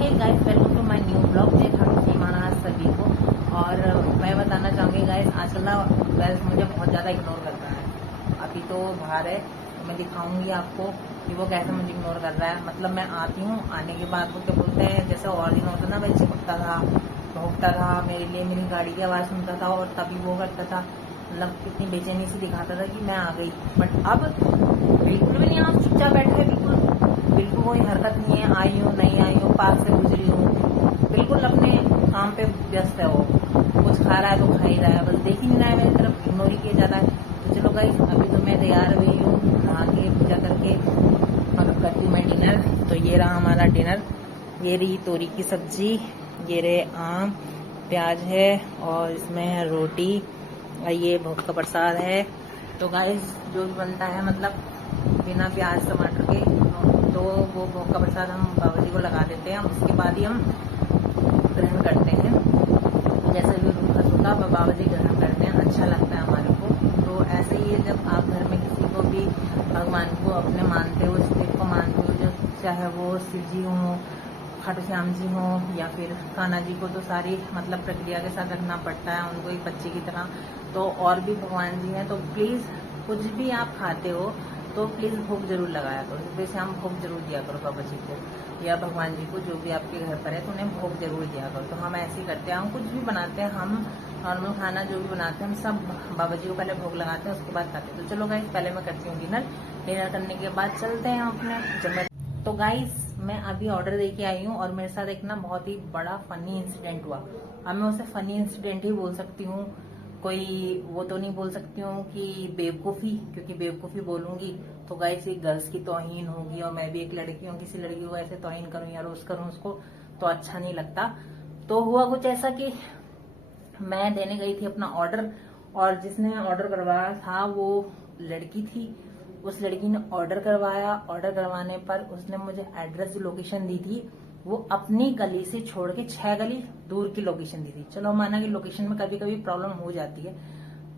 Hey guys, welcome to my new blog. देखा माना सभी को। और मैं बताना चाहूंगी गाइस, आजकल ना गर्ल्स मुझे बहुत ज़्यादा इग्नोर कर रहा है। अभी तो बाहर है तो मैं दिखाऊंगी आपको कि वो कैसे मुझे इग्नोर कर रहा है। मतलब मैं आती हूँ, आने के बाद वो क्या बोलते हैं, जैसे और दिन होता ना, मैं चिपकता था, भोंकता था, मेरे लिए मेरी गाड़ी की आवाज़ सुनता था और तभी वो करता था। मतलब कितनी बेचैनी से दिखाता था कि मैं आ गई। बट अब बिल्कुल भी नहीं, आप चुपचाप बैठे हैं, बिल्कुल बिल्कुल कोई हरकत नहीं है। आई हूँ नहीं आई हूँ, पास से गुजरी हूँ, बिल्कुल अपने काम पे व्यस्त है। वो कुछ खा रहा है तो खा ही रहा है, बस देख ही नहीं रहा है मेरी तरफ, इग्नोर ही किया जा रहा है। तो चलो गाइस, अभी तो मैं तैयार हुई हूँ, नहा के पूजा करके और अब करती हूँ मैं डिनर। तो ये रहा हमारा डिनर। ये रही तोरी की सब्जी, ये रहे आम, प्याज है और इसमें है रोटी और ये भोग का प्रसाद है। तो गाइस जो भी बनता है मतलब बिना प्याज टमाटर के, तो वो भोग का प्रसाद हम बाबा जी को लगा देते हैं। उसके बाद ही हम ग्रहण करते हैं। जैसे भी रूखा सूखा बाबा जी ग्रहण करते हैं, अच्छा लगता है हमारे को। तो ऐसे ही है, जब आप घर में किसी को भी भगवान को अपने मानते हो, स्पिरिट को मानते हो, जो चाहे वो शिव जी हों, खाटू श्याम जी हों या फिर कान्हा जी को, तो सारी मतलब प्रक्रिया के साथ रखना पड़ता है उनको एक बच्चे की तरह। तो और भी भगवान जी हैं, तो प्लीज़ कुछ भी आप खाते हो तो प्लीज़ भोग जरूर लगाया करो, सुबह शाम भोग जरूर दिया करो बाबा जी को या भगवान जी को, जो भी आपके घर पर है तो उन्हें भोग जरूर दिया करो। तो हम ऐसे ही करते हैं, हम कुछ भी बनाते हैं, हम नॉर्मल खाना जो भी बनाते हैं हम सब बाबा जी को पहले भोग लगाते हैं, उसके बाद खाते हैं। तो चलो गाइस, पहले मैं करती हूँ डिनर। डिनर करने के बाद चलते हैं अपने जब। तो गाइस मैं अभी ऑर्डर दे के आई हूँ और मेरे साथ एक ना बहुत ही बड़ा फनी इंसिडेंट हुआ। अब मैं उसे फनी इंसिडेंट ही बोल सकती हूँ, कोई वो तो नहीं बोल सकती हूँ कि बेवकूफ़ी, क्योंकि बेवकूफ़ी बोलूंगी तो गाइस ये गर्ल्स की तौहीन होगी और मैं भी एक लड़की हूँ, किसी लड़की को ऐसे तौहीन करूँ या रोस्ट करूँ उसको तो अच्छा नहीं लगता। तो हुआ कुछ ऐसा कि मैं देने गई थी अपना ऑर्डर और जिसने ऑर्डर करवाया था वो लड़की थी। उस लड़की ने ऑर्डर करवाया, ऑर्डर करवाने पर उसने मुझे एड्रेस लोकेशन दी थी, वो अपनी गली से छोड़ के 6 गली दूर की लोकेशन दी थी। चलो माना कि लोकेशन में कभी कभी प्रॉब्लम हो जाती है।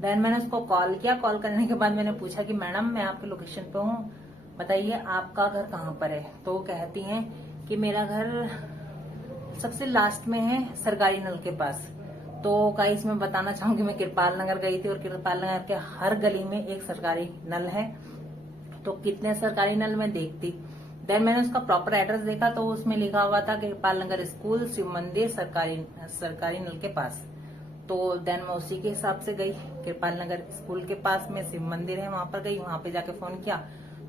देन मैंने उसको कॉल किया, कॉल करने के बाद मैंने पूछा कि मैडम मैं आपके लोकेशन पे हूँ, बताइए आपका घर कहाँ पर है। तो कहती हैं कि मेरा घर सबसे लास्ट में है सरकारी नल के पास। तो गाइस मैं बताना चाहूंगी, मैं कृपाल नगर गई थी और कृपाल नगर के हर गली में एक सरकारी नल है। तो कितने सरकारी नल में देखती। देन मैंने उसका प्रॉपर एड्रेस देखा तो उसमें लिखा हुआ था कृपाल नगर स्कूल, शिव मंदिर, सरकारी नल के पास। तो देन मैं उसी के हिसाब से गई, कृपाल नगर स्कूल के पास में शिव मंदिर है, वहां पर गई, वहां पे जाके फोन किया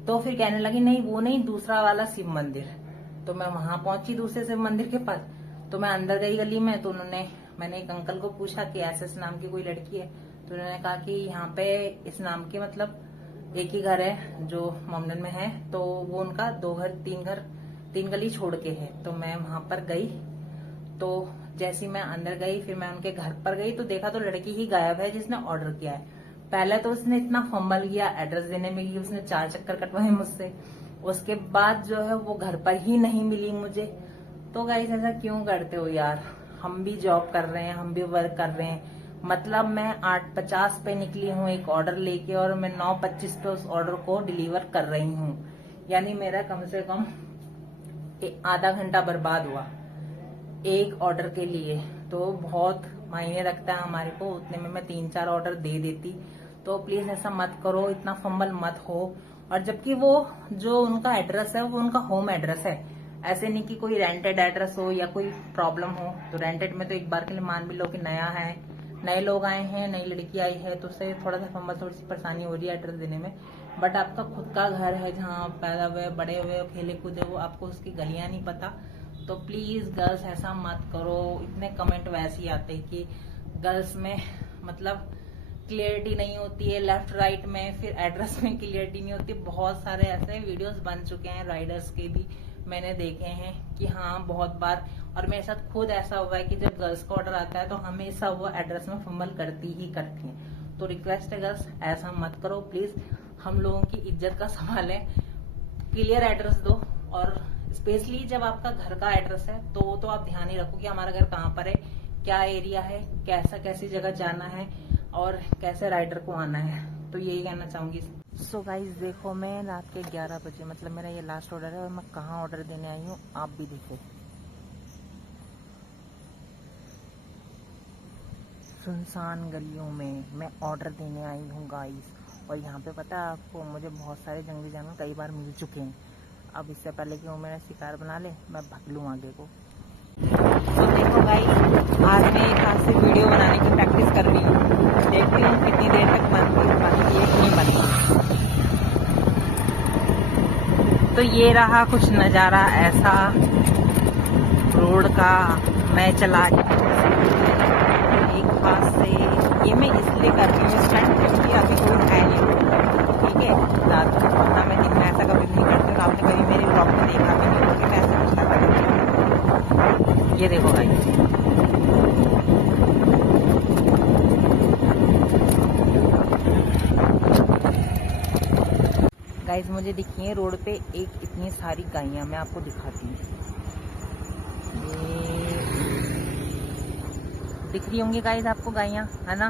तो फिर कहने लगी नहीं वो नहीं, दूसरा वाला शिव मंदिर। तो मैं वहां पहुंची दूसरे शिव मंदिर के पास। तो मैं अंदर गई गली में, तो मैंने एक अंकल को पूछा कि एस नाम की कोई लड़की है। तो उन्होंने कहा कि यहाँ पे इस नाम के मतलब एक ही घर है जो मोमडन में है, तो वो उनका 2 घर 3 घर 3 गली छोड़ के है। तो मैं वहां पर गई, तो जैसी मैं अंदर गई फिर मैं उनके घर पर गई तो देखा तो लड़की ही गायब है जिसने ऑर्डर किया है। पहले तो उसने इतना फंबल किया एड्रेस देने में कि उसने 4 चक्कर कटवाए मुझसे। उसके बाद जो है वो घर पर ही नहीं मिली मुझे। तो गाइस ऐसा क्यों करते हो यार, हम भी जॉब कर रहे हैं, हम भी वर्क कर रहे हैं। मतलब मैं 8:50 पे निकली हूँ एक ऑर्डर लेके और मैं 9:25 पे उस ऑर्डर को डिलीवर कर रही हूँ, यानी मेरा कम से कम आधा घंटा बर्बाद हुआ एक ऑर्डर के लिए। तो बहुत मायने रखता है हमारे को, उतने में मैं 3-4 ऑर्डर दे देती। तो प्लीज ऐसा मत करो, इतना फंबल मत हो। और जबकि वो जो उनका एड्रेस है वो उनका होम एड्रेस है, ऐसे नहीं कि कोई रेंटेड एड्रेस हो या कोई प्रॉब्लम हो। तो रेंटेड में तो एक बार के लिए मान भी लो कि नया है, नए लोग आए हैं, नई लड़की आई है, तो उससे थोड़ा सा फंबल, थोड़ी सी परेशानी हो रही है एड्रेस देने में। बट आपका खुद का घर है जहाँ पैदा हुए बड़े हुए खेले कूदे, वो आपको उसकी गलियां नहीं पता। तो प्लीज गर्ल्स ऐसा मत करो। इतने कमेंट वैसे ही आते हैं कि गर्ल्स में मतलब क्लियरिटी नहीं होती है, लेफ्ट राइट में, फिर एड्रेस में क्लियरिटी नहीं होती। बहुत सारे ऐसे वीडियोस बन चुके हैं राइडर्स के भी, मैंने देखे हैं कि हाँ बहुत बार। और मेरे साथ खुद ऐसा हुआ है कि जब गर्ल्स का ऑर्डर आता है तो हमेशा वो एड्रेस में फंबल करती ही करती हैं। तो रिक्वेस्ट है गर्ल्स, ऐसा मत करो प्लीज, हम लोगों की इज्जत का सवाल है। क्लियर एड्रेस दो, और स्पेशली जब आपका घर का एड्रेस है तो आप ध्यान ही रखो कि हमारा घर कहाँ पर है, क्या एरिया है, कैसी जगह जाना है और कैसे राइडर को आना है। तो यही कहना चाहूंगी। सो गाइज देखो, मैं रात के 11 बजे मतलब मेरा ये लास्ट ऑर्डर है और मैं कहाँ ऑर्डर देने आई हूँ आप भी देखो। सुनसान गलियों में मैं ऑर्डर देने आई हूँ गाइस। और यहाँ पे पता है आपको, मुझे बहुत सारे जंगली जानवर कई बार मिल चुके हैं। अब इससे पहले कि वो मेरा शिकार बना ले, मैं भाग लूँ आगे को। तो देखो गाइस, आज मैं एक हाथ से वीडियो बनाने की प्रैक्टिस कर रही हूँ। देखती हूँ कितनी देर तक बनती है कि नहीं बनती। तो ये रहा कुछ नज़ारा ऐसा रोड का। मैं चला एक हाथ से, ये मैं इसलिए कर रही हूँ स्टैंड क्योंकि अभी कोई है नहीं, ठीक है। रात को वरना मैं दिन में ऐसा कभी नहीं करती हूँ। आपने कभी मेरी ब्लॉग में देखा भी नहीं होगी, मैं ऐसा कुछ करती हूँ। ये देखो भाई, गाइस मुझे दिखी है रोड पे एक इतनी सारी गायें। मैं आपको दिखाती हूँ, दिख रही होंगी गाइस आपको गायें, है ना।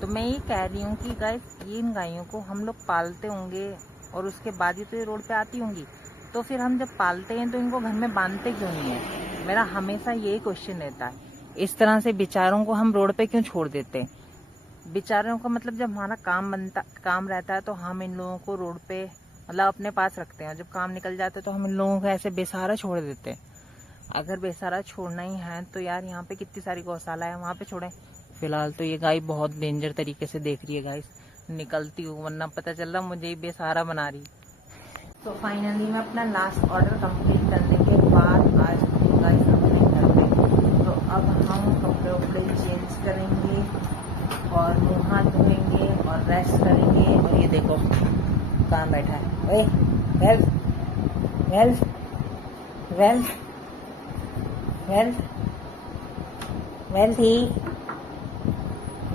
तो मैं ये कह रही हूँ कि गाइस ये इन गायों को हम लोग पालते होंगे और उसके बाद ही तो ये रोड पे आती होंगी। तो फिर हम जब पालते हैं तो इनको घर में बांधते क्यों नहीं है? मेरा हमेशा यही क्वेश्चन रहता है। इस तरह से बेचारों को हम रोड पे क्यों छोड़ देते हैं? बेचारों का मतलब जब हमारा काम रहता है तो हम इन लोगों को रोड पे मतलब अपने पास रखते हैं। जब काम निकल जाता है तो हम इन लोगों को ऐसे बेसहारा छोड़ देते हैं। अगर बेसहारा छोड़ना ही है तो यार यहाँ पे कितनी सारी गौशाला है, वहाँ पे छोड़ें। फिलहाल तो ये गाय बहुत डेंजर तरीके से देख रही है गाइस, निकलती हूँ वरना पता चल रहा मुझे ही बेसहारा बना रही। तो फाइनली मैं अपना लास्ट ऑर्डर कंप्लीट करने के बाद आज हूँ गाइस अपने घर पे। तो अब हम कपड़े वपड़े चेंज करेंगे और मुँह हाथ धोएंगे और रेस्ट करेंगे। और ये देखो कहाँ बैठा है, ओए वेल्स वेल्स वेल्स वेल्स वेल्स ही।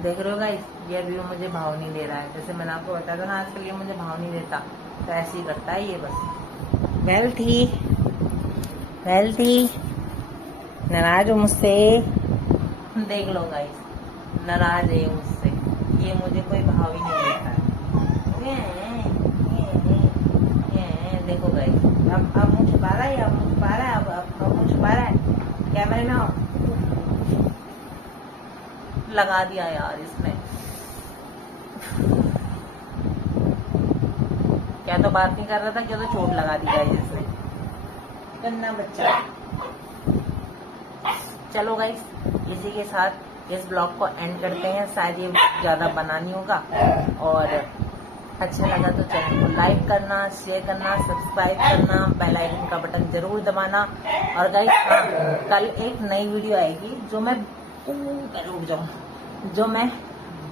देख रहे हो गाइस, ये अभी मुझे भाव नहीं दे रहा है। जैसे मैंने आपको बताया था ना, आजकल ये मुझे भाव नहीं देता, तो ऐसे ही करता है ये बस। वेल्थी नाराज हो मुझसे, देख लो गाइस, नाराज है मुझसे। ये मुझे कोई भाव ही नहीं देता है। देखो गाइस, अब मुझे छुपा रहा है, अब मुझे छुपा रहा है, अब मुझे छुपा रहा है कैमरे में। लगा दिया यार इसने, क्या तो बात नहीं कर रहा था, क्या तो चोट लगा दी गाइस इसने, गंदा बच्चा। चलो गाइस, इसी के साथ इस ब्लॉग को एंड करते हैं। शायद ये ज्यादा बना नहीं होगा। और अच्छा लगा तो चैनल को लाइक करना, शेयर करना, सब्सक्राइब करना, बेल आइकन का बटन जरूर दबाना। और गाइस हाँ, कल एक नई वीडियो आएगी जो मैं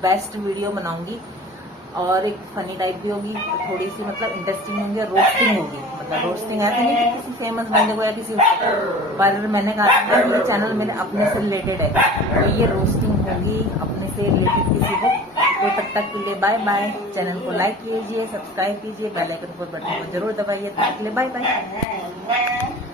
बेस्ट वीडियो बनाऊंगी और एक फनी टाइप भी होगी, थोड़ी सी मतलब इंटरेस्टिंग होगी, रोस्टिंग होगी। मतलब रोस्टिंग ऐसा नहीं कि किसी फेमस बंदे को या किसी, पर मैंने कहा था मेरा चैनल मेरे अपने से रिलेटेड है, तो ये रोस्टिंग होगी अपने से रिलेटेड किसी को। तो तब तक के लिए बाय बाय। चैनल को लाइक कीजिए, सब्सक्राइब कीजिए, बेल आइकन पर बटन को जरूर दबाइए। तब तक के लिए बाय बाय।